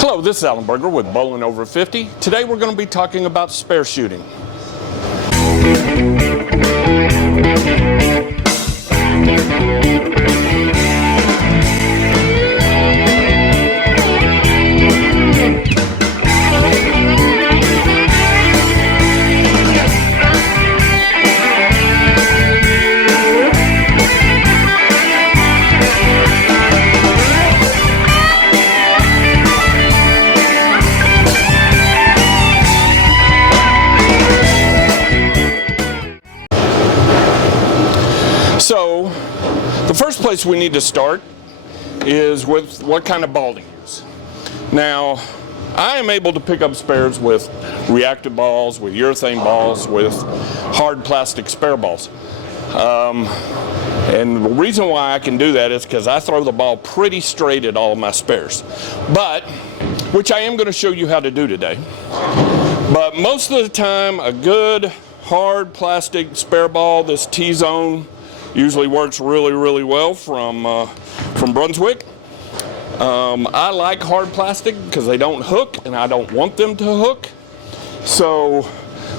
Hello, this is Alan Berger with Bowling Over 50. Today we're going to be talking about spare shooting. So, the first place we need to start is with what kind of ball to use. Now, I am able to pick up spares with reactive balls, with urethane balls, with hard plastic spare balls. And the reason why I can do that is because I throw the ball pretty straight at all of my spares. Which I am going to show you how to do today. But most of the time, a good hard plastic spare ball, this T-Zone, usually works really well from Brunswick. I like hard plastic because they don't hook and I don't want them to hook. So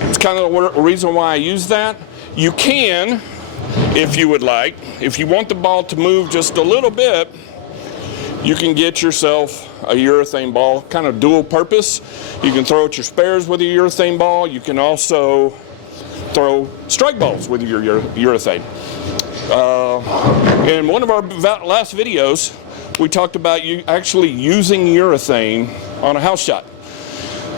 it's kind of the reason why I use that. You can, if you would like, if you want the ball to move just a little bit, you can get yourself a urethane ball, kind of dual purpose. You can throw at your spares with a urethane ball. You can also throw strike balls with your urethane. In one of our last videos, we talked about actually using urethane on a house shot.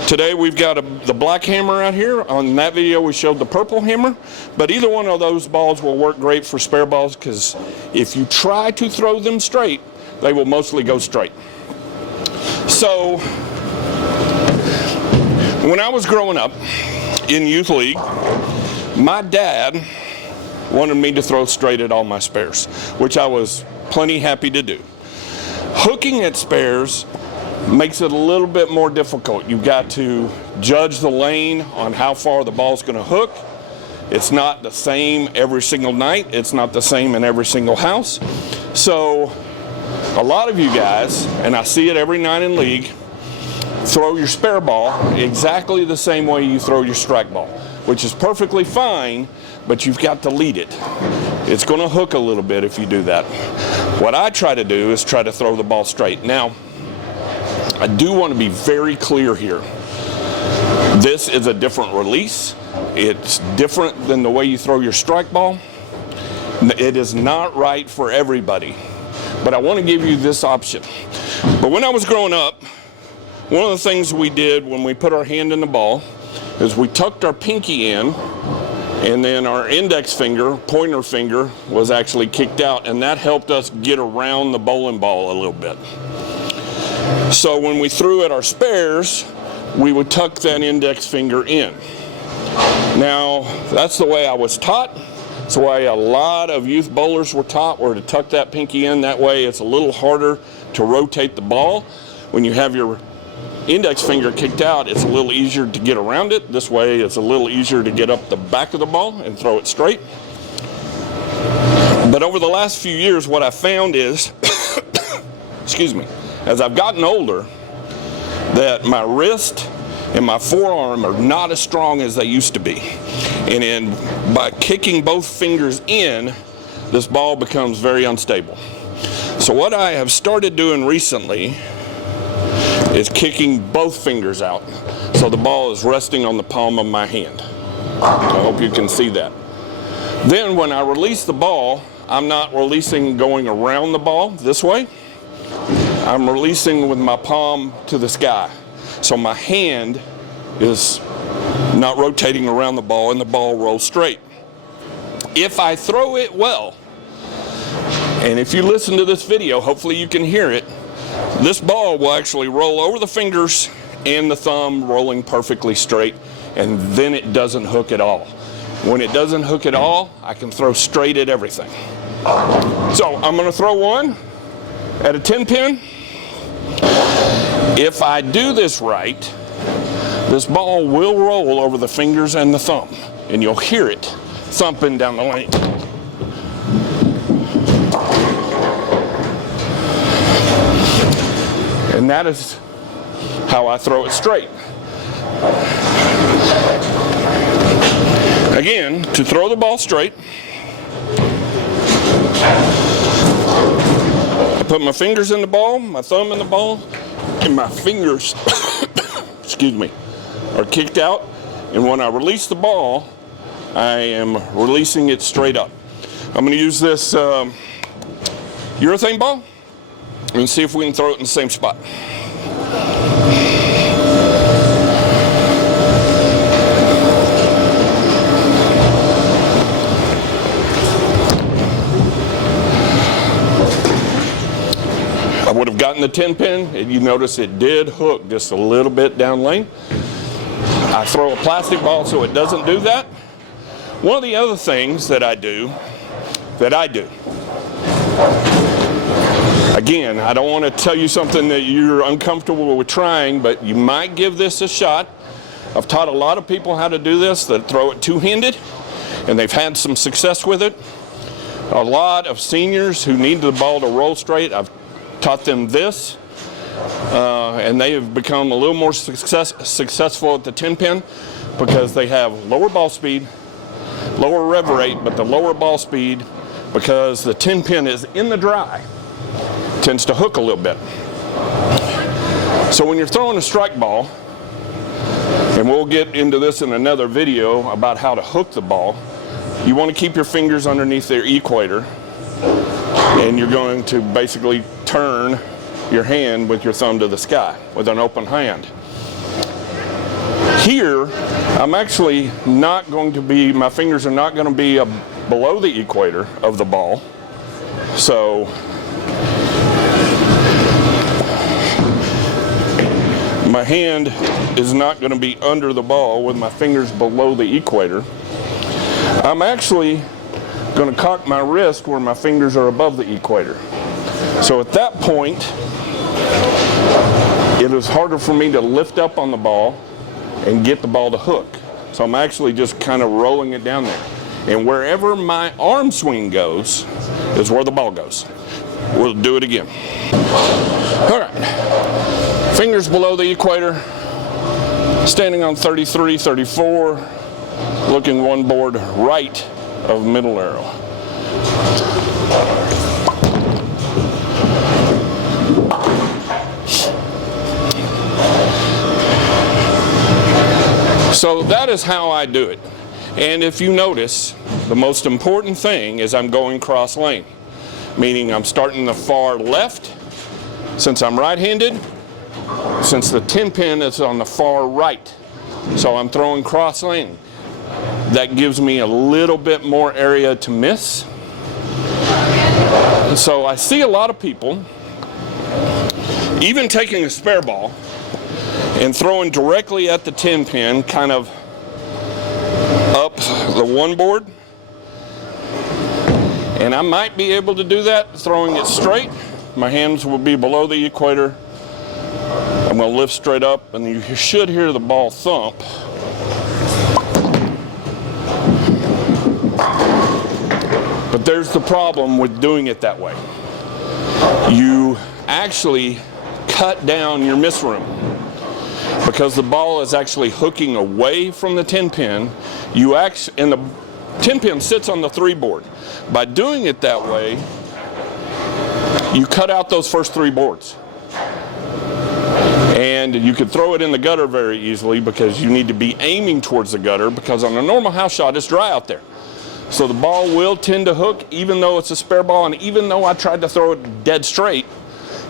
Today we've got the black hammer out here. On that video we showed the purple hammer, but either one of those balls will work great for spare balls because if you try to throw them straight, they will mostly go straight. So, when I was growing up in youth league, my dad wanted me to throw straight at all my spares, which I was plenty happy to do. Hooking at spares makes it a little bit more difficult. You've got to judge the lane on how far the ball's going to hook. It's not the same every single night. It's not the same in every single house. So a lot of you guys, and I see it every night in league, throw your spare ball exactly the same way you throw your strike ball, which is perfectly fine, but you've got to lead it. It's going to hook a little bit if you do that. What I try to do is try to throw the ball straight. Now, I do want to be very clear here. This is a different release. It's different than the way you throw your strike ball. It is not right for everybody, but I want to give you this option. But when I was growing up, one of the things we did when we put our hand in the ball is we tucked our pinky in, and then our index finger, pointer finger, was actually kicked out, and that helped us get around the bowling ball a little bit. So when we threw at our spares, we would tuck that index finger in. Now, that's the way I was taught. It's the way a lot of youth bowlers were taught, were to tuck that pinky in. That way it's a little harder to rotate the ball. When you have your index finger kicked out, it's a little easier to get around it. This way it's a little easier to get up the back of the ball and throw it straight. But over the last few years, what I found is, excuse me, as I've gotten older, that my wrist and my forearm are not as strong as they used to be. And by kicking both fingers in, this ball becomes very unstable. So what I have started doing recently is kicking both fingers out, so the ball is resting on the palm of my hand. I hope you can see that. Then when I release the ball, I'm not releasing going around the ball this way. I'm releasing with my palm to the sky. So my hand is not rotating around the ball and the ball rolls straight. If I throw it well, and if you listen to this video, hopefully you can hear it, this ball will actually roll over the fingers and the thumb, rolling perfectly straight, and then it doesn't hook at all. When it doesn't hook at all, I can throw straight at everything. So I'm going to throw one at a 10 pin. If I do this right, this ball will roll over the fingers and the thumb, and you'll hear it thumping down the lane. And that is how I throw it straight. Again, to throw the ball straight, I put my fingers in the ball, my thumb in the ball, and my fingers, excuse me, are kicked out. And when I release the ball, I am releasing it straight up. I'm going to use this urethane ball and see if we can throw it in the same spot. I would have gotten the 10 pin, and you notice it did hook just a little bit down lane. I throw a plastic ball so it doesn't do that. One of the other things that I do, again, I don't want to tell you something that you're uncomfortable with trying, but you might give this a shot. I've taught a lot of people how to do this that throw it two-handed, and they've had some success with it. A lot of seniors who need the ball to roll straight, I've taught them this, and they have become a little more successful at the 10 pin because they have lower ball speed, lower rev rate, but the lower ball speed, because the 10 pin is in the dry, tends to hook a little bit. So when you're throwing a strike ball, and we'll get into this in another video about how to hook the ball, you want to keep your fingers underneath their equator, and you're going to basically turn your hand with your thumb to the sky with an open hand. Here, I'm actually not going to be, my fingers are not going to be below the equator of the ball. So, my hand is not going to be under the ball with my fingers below the equator. I'm actually going to cock my wrist where my fingers are above the equator. So at that point, it is harder for me to lift up on the ball and get the ball to hook. So I'm actually just kind of rolling it down there. And wherever my arm swing goes is where the ball goes. We'll do it again. All right. Fingers below the equator, standing on 33, 34, looking one board right of middle arrow. So that is how I do it. And if you notice, the most important thing is I'm going cross lane, meaning I'm starting the far left. Since I'm right-handed, since the 10 pin is on the far right, so I'm throwing cross lane. That gives me a little bit more area to miss. So I see a lot of people even taking a spare ball and throwing directly at the 10 pin, kind of up the one board. And I might be able to do that throwing it straight. My hands will be below the equator. I'm going to lift straight up, and you should hear the ball thump. But there's the problem with doing it that way. You actually cut down your miss room. Because the ball is actually hooking away from the 10 pin, and the 10 pin sits on the 3 board. By doing it that way, you cut out those first 3 boards. And you could throw it in the gutter very easily because you need to be aiming towards the gutter, because on a normal house shot it's dry out there. So the ball will tend to hook even though it's a spare ball, and even though I tried to throw it dead straight,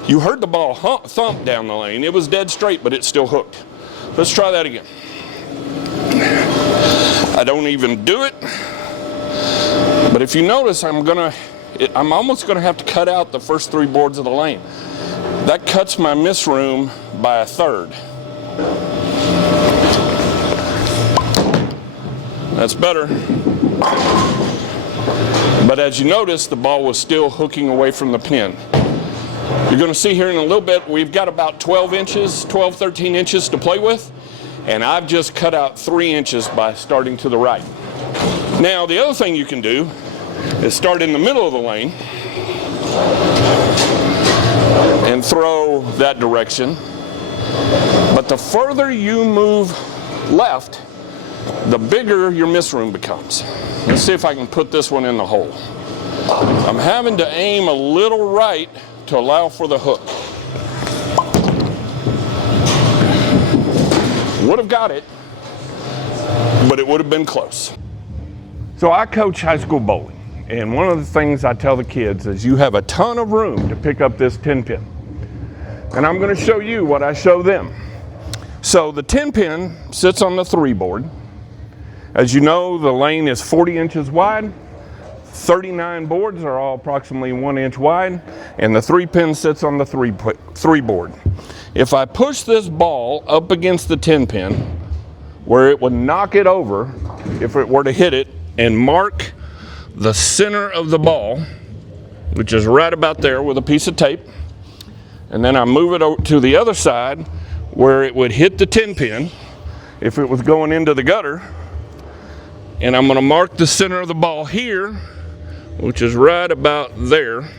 you heard the ball thump down the lane. It was dead straight, but it still hooked. Let's try that again. I don't even do it, but if you notice, I'm almost gonna have to cut out the first 3 boards of the lane. That cuts my miss room by 1/3. That's better. But as you notice, the ball was still hooking away from the pin. You're going to see here in a little bit, we've got about 12, 13 inches to play with, and I've just cut out 3 inches by starting to the right. Now, the other thing you can do is start in the middle of the lane and throw that direction, But the further you move left, the bigger your miss room becomes. Let's see if I can put this one in the hole. I'm having to aim a little right to allow for the hook. Would have got it, but it would have been close. So I coach high school bowling, and one of the things I tell the kids is you have a ton of room to pick up this 10 pin. And I'm going to show you what I show them. So the 10 pin sits on the 3 board. As you know, the lane is 40 inches wide. 39 boards are all approximately 1 inch wide, and the 3 pin sits on the 3 board. If I push this ball up against the 10 pin, where it would knock it over if it were to hit it, and mark the center of the ball, which is right about there with a piece of tape, and then I move it over to the other side where it would hit the 10 pin if it was going into the gutter, and I'm going to mark the center of the ball here, which is right about there.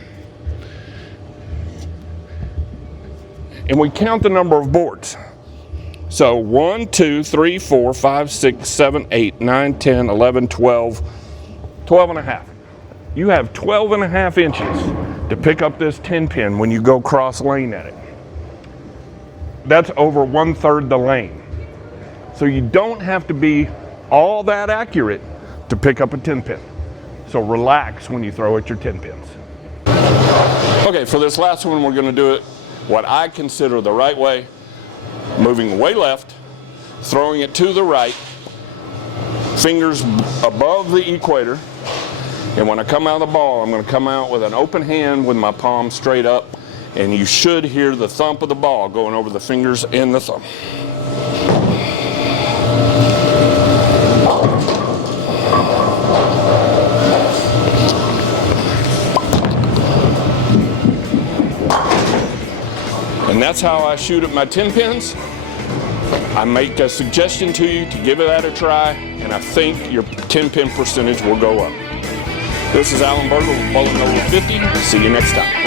And we count the number of boards. So 1, 2, 3, 4, 5, 6, 7, 8, 9, 10, 11, 12, 12 and a half. You have 12 and a half inches to pick up this 10 pin when you go cross lane at it. That's over 1/3 the lane. So you don't have to be all that accurate to pick up a 10 pin. So relax when you throw at your 10 pins. Okay, for this last one, we're going to do it what I consider the right way, moving way left, throwing it to the right, fingers above the equator, and when I come out of the ball, I'm going to come out with an open hand with my palm straight up, and you should hear the thump of the ball going over the fingers and the thumb. And that's how I shoot at my 10 pins. I make a suggestion to you to give that a try, and I think your 10 pin percentage will go up. This is Alan Berger with Bowling Over 50. See you next time.